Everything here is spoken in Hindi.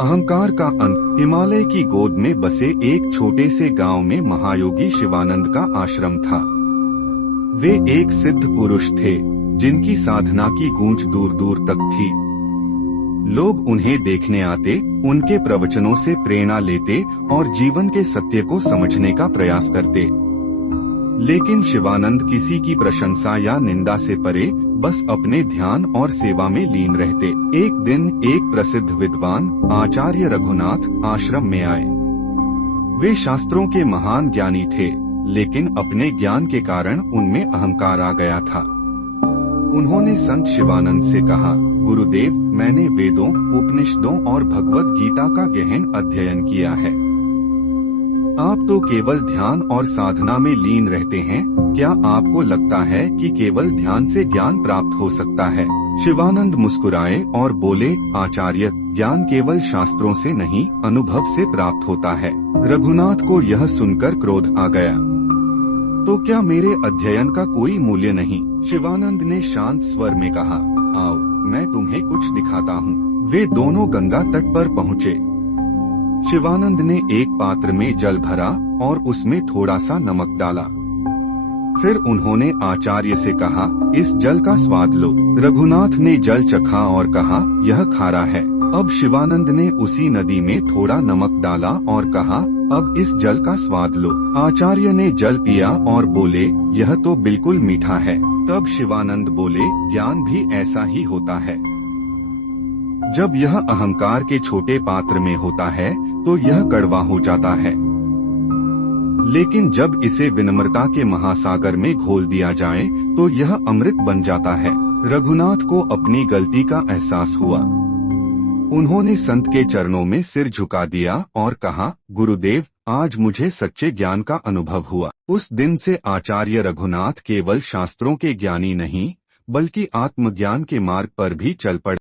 अहंकार का अंत। हिमालय की गोद में बसे एक छोटे से गांव में महायोगी शिवानंद का आश्रम था। वे एक सिद्ध पुरुष थे जिनकी साधना की गूंज दूर दूर तक थी। लोग उन्हें देखने आते, उनके प्रवचनों से प्रेरणा लेते और जीवन के सत्य को समझने का प्रयास करते। लेकिन शिवानंद किसी की प्रशंसा या निंदा से परे बस अपने ध्यान और सेवा में लीन रहते। एक दिन एक प्रसिद्ध विद्वान आचार्य रघुनाथ आश्रम में आए। वे शास्त्रों के महान ज्ञानी थे, लेकिन अपने ज्ञान के कारण उनमें अहंकार आ गया था। उन्होंने संत शिवानंद से कहा, गुरुदेव, मैंने वेदों, उपनिषदों और भगवत गीता का गहन अध्ययन किया है। आप तो केवल ध्यान और साधना में लीन रहते हैं। क्या आपको लगता है कि केवल ध्यान से ज्ञान प्राप्त हो सकता है? शिवानंद मुस्कुराए और बोले, आचार्य, ज्ञान केवल शास्त्रों से नहीं, अनुभव से प्राप्त होता है। रघुनाथ को यह सुनकर क्रोध आ गया। तो क्या मेरे अध्ययन का कोई मूल्य नहीं? शिवानंद ने शांत स्वर में कहा, आओ, मैं तुम्हें कुछ दिखाता हूँ। वे दोनों गंगा तट पर पहुँचे। शिवानंद ने एक पात्र में जल भरा और उसमें थोड़ा सा नमक डाला। फिर उन्होंने आचार्य से कहा, इस जल का स्वाद लो। रघुनाथ ने जल चखा और कहा, यह खारा है। अब शिवानंद ने उसी नदी में थोड़ा नमक डाला और कहा, अब इस जल का स्वाद लो। आचार्य ने जल पिया और बोले, यह तो बिल्कुल मीठा है। तब शिवानंद बोले, ज्ञान भी ऐसा ही होता है। जब यह अहंकार के छोटे पात्र में होता है तो यह कड़वा हो जाता है, लेकिन जब इसे विनम्रता के महासागर में घोल दिया जाए तो यह अमृत बन जाता है। रघुनाथ को अपनी गलती का एहसास हुआ। उन्होंने संत के चरणों में सिर झुका दिया और कहा, गुरुदेव, आज मुझे सच्चे ज्ञान का अनुभव हुआ। उस दिन से आचार्य रघुनाथ केवल शास्त्रों के ज्ञानी नहीं, बल्कि आत्मज्ञान के मार्ग पर भी चल पड़े।